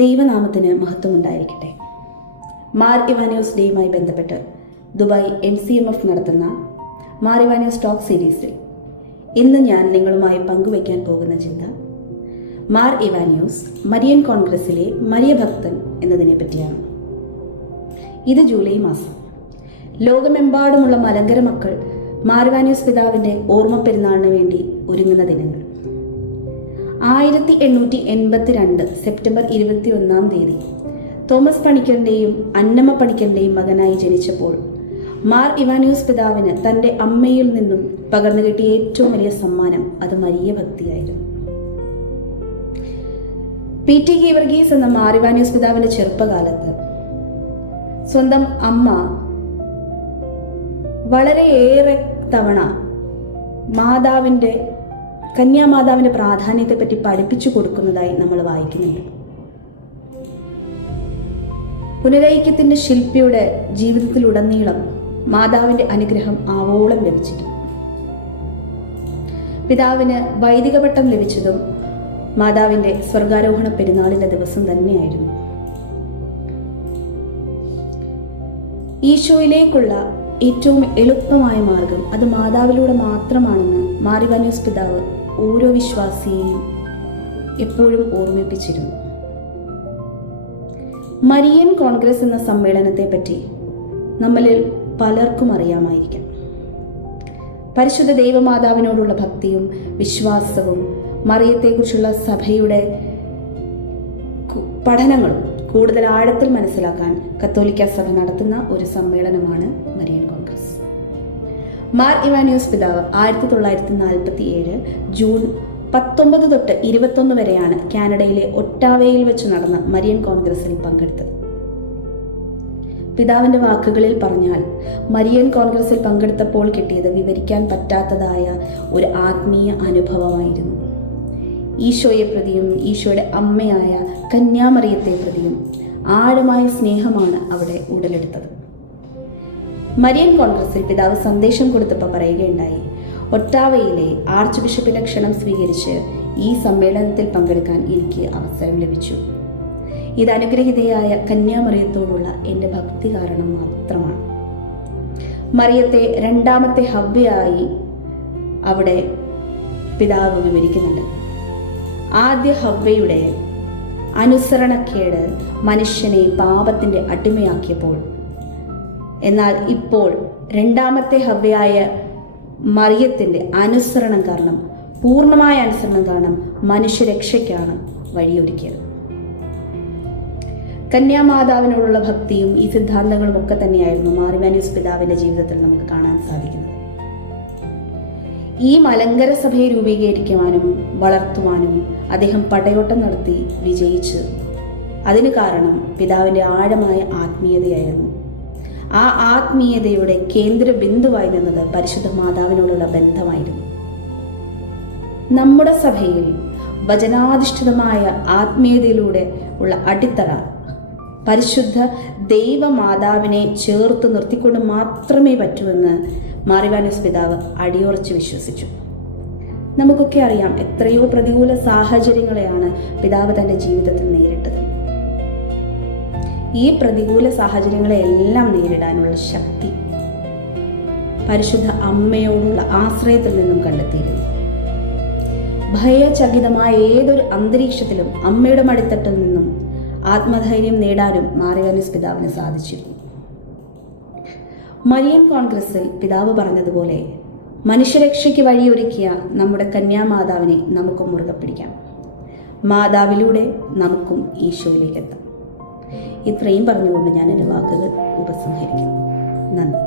ദൈവനാമത്തിന് മഹത്വമുണ്ടായിരിക്കട്ടെ. മാർ ഇവാനിയോസ് ഡേയുമായി ബന്ധപ്പെട്ട് Dubai MCMF നടത്തുന്ന മാർ ഇവാനിയോസ് ടോക്ക് സീരീസിൽ ഇന്ന് ഞാൻ നിങ്ങളുമായി പങ്കുവയ്ക്കാൻ പോകുന്ന ചിന്ത മാർ ഇവാനിയോസ് മരിയൻ കോൺഗ്രസിലെ മരിയ ഭക്തൻ എന്നതിനെ പറ്റിയാണ്. ഇത് ജൂലൈ മാസം. ലോകമെമ്പാടുമുള്ള മലങ്കര മക്കൾ മാർ ഇവാനിയോസ് പിതാവിൻ്റെ ഓർമ്മ പെരുന്നാളിന് വേണ്ടി ഒരുങ്ങുന്ന ദിനങ്ങൾ. 1882 സെപ്റ്റംബർ 21 തോമസ് പണിക്കറിൻ്റെയും അന്നമ്മ പണിക്കറിൻ്റെയും മകനായി ജനിച്ചപ്പോൾ മാർ ഇവാനിയോസ് പിതാവിന് തൻ്റെ അമ്മയിൽ നിന്നും പകർന്നു കിട്ടിയ ഏറ്റവും വലിയ സമ്മാനം അത് മരിയ ഭക്തിയായിരുന്നു. PT ഗീവർഗീസ് എന്ന മാർ ഇവാനിയോസ് പിതാവിൻ്റെ ചെറുപ്പകാലത്ത് സ്വന്തം അമ്മ വളരെയേറെ തവണ കന്യാമാതാവിൻ്റെ പ്രാധാന്യത്തെപ്പറ്റി പഠിപ്പിച്ചു കൊടുക്കുന്നതായി നമ്മൾ വായിക്കുന്നുണ്ട്. പുനരൈക്യത്തിൻ്റെ ശില്പിയുടെ ജീവിതത്തിലുടനീളം മാതാവിൻ്റെ അനുഗ്രഹം ആവോളം ലഭിച്ചിട്ടുണ്ട്. പിതാവിന് വൈദിക പട്ടം ലഭിച്ചതും മാതാവിൻ്റെ സ്വർഗാരോഹണ പെരുന്നാളിൻ്റെ ദിവസം തന്നെയായിരുന്നു. ഈശോയിലേക്കുള്ള ഏറ്റവും എളുപ്പമായ മാർഗം അത് മാതാവിലൂടെ മാത്രമാണെന്ന് മാർ ഇവാനിയോസ് പിതാവ് ഓരോ വിശ്വാസിയെയും എപ്പോഴും ഓർമ്മിപ്പിച്ചിരുന്നു. മരിയൻ കോൺഗ്രസ് എന്ന സമ്മേളനത്തെ പറ്റി നമ്മളിൽ പലർക്കും അറിയാമായിരിക്കാം. പരിശുദ്ധ ദൈവമാതാവിനോടുള്ള ഭക്തിയും വിശ്വാസവും മറിയത്തെക്കുറിച്ചുള്ള സഭയുടെ പഠനങ്ങളും കൂടുതൽ ആഴത്തിൽ മനസ്സിലാക്കാൻ കത്തോലിക്ക സഭ നടത്തുന്ന ഒരു സമ്മേളനമാണ് മരിയൻ കോൺഗ്രസ്. മാർ ഇവാനിയോസ് പിതാവ് 1947 ജൂൺ 19 തൊട്ട് 21 വരെയാണ് കാനഡയിലെ ഒട്ടാവയിൽ വെച്ച് നടന്ന മരിയൻ കോൺഗ്രസിൽ പങ്കെടുത്തത്. പിതാവിൻ്റെ വാക്കുകളിൽ പറഞ്ഞാൽ മരിയൻ കോൺഗ്രസിൽ പങ്കെടുത്തപ്പോൾ കിട്ടിയത് വിവരിക്കാൻ പറ്റാത്തതായ ഒരു ആത്മീയ അനുഭവമായിരുന്നു. ഈശോയെ പ്രതിയും ഈശോയുടെ അമ്മയായ കന്യാമറിയത്തെ പ്രതിയും ആഴമായ സ്നേഹമാണ് അവിടെ ഉടലെടുത്തത്. മരിയൻ കോൺഗ്രസിൽ പിതാവ് സന്ദേശം കൊടുത്തപ്പോൾ പറയുകയുണ്ടായി, ഒട്ടാവയിലെ ആർച്ച് ബിഷപ്പിന്റെ ക്ഷണം സ്വീകരിച്ച് ഈ സമ്മേളനത്തിൽ പങ്കെടുക്കാൻ എനിക്ക് അവസരം ലഭിച്ചു. ഇത് അനുഗ്രഹീതയായ കന്യാമറിയത്തോടുള്ള എൻ്റെ ഭക്തി കാരണം മാത്രമാണ്. മറിയത്തെ രണ്ടാമത്തെ ഹവ്വയായി അവിടെ പിതാവ് വിവരിക്കുന്നുണ്ട്. ആദ്യ ഹവ്വയുടെ അനുസരണക്കേട് മനുഷ്യനെ പാപത്തിൻ്റെ അടിമയാക്കിയപ്പോൾ, എന്നാൽ ഇപ്പോൾ രണ്ടാമത്തെ ഹവ്വയായ മറിയത്തിൻ്റെ അനുസരണം കാരണം, പൂർണ്ണമായ അനുസരണം കാരണം മനുഷ്യരക്ഷയ്ക്കാണ് വഴിയൊരുക്കിയത്. കന്യാമാതാവിനോടുള്ള ഭക്തിയും ഈ സിദ്ധാന്തങ്ങളും ഒക്കെ തന്നെയായിരുന്നു മാർ ഇവാനിയോസ് പിതാവിൻ്റെ ജീവിതത്തിൽ നമുക്ക് കാണാൻ സാധിക്കുന്നത്. ഈ മലങ്കര സഭയെ രൂപീകരിക്കുവാനും വളർത്തുവാനും അദ്ദേഹം പടയോട്ടം നടത്തി വിജയിച്ചു. അതിന് കാരണം പിതാവിൻ്റെ ആഴമായ ആത്മീയതയായിരുന്നു. ആ ആത്മീയതയുടെ കേന്ദ്ര ബിന്ദുവായി നിന്നത് പരിശുദ്ധ മാതാവിനോടുള്ള ബന്ധമായിരുന്നു. നമ്മുടെ സഭയിൽ വചനാധിഷ്ഠിതമായ ആത്മീയതയിലൂടെ ഉള്ള അടിത്തറ പരിശുദ്ധ ദൈവമാതാവിനെ ചേർത്ത് നിർത്തിക്കൊണ്ട് മാത്രമേ പറ്റൂവെന്ന് മാർ ഇവാനിയോസ് പിതാവ് അടിയുറച്ച് വിശ്വസിച്ചു. നമുക്കൊക്കെ അറിയാം എത്രയോ പ്രതികൂല സാഹചര്യങ്ങളെയാണ് പിതാവ് തൻ്റെ ജീവിതത്തിൽ നേരിട്ടത്. ഈ പ്രതികൂല സാഹചര്യങ്ങളെല്ലാം നേരിടാനുള്ള ശക്തി പരിശുദ്ധ അമ്മയോടുള്ള ആശ്രയത്തിൽ നിന്നും കണ്ടെത്തിയിരുന്നു. ഭയചകിതമായ ഏതൊരു അന്തരീക്ഷത്തിലും അമ്മയുടെ മടിത്തട്ടിൽ നിന്നും ആത്മധൈര്യം നേടാനും മാർ ഇവാനിയോസ് പിതാവിന് സാധിച്ചിരുന്നു. മരിയൻ കോൺഗ്രസിൽ പിതാവ് പറഞ്ഞതുപോലെ മനുഷ്യരക്ഷയ്ക്ക് വഴിയൊരുക്കിയ നമ്മുടെ കന്യാമാതാവിനെ നമുക്കും മുറുകെ പിടിക്കാം. മാതാവിലൂടെ നമുക്കും ഈശോയിലേക്ക് എത്താം. ഇത്രയും പറഞ്ഞുകൊണ്ട് ഞാൻ എൻ്റെ വാക്കുകൾ ഉപസംഹരിക്കുന്നു. നന്ദി.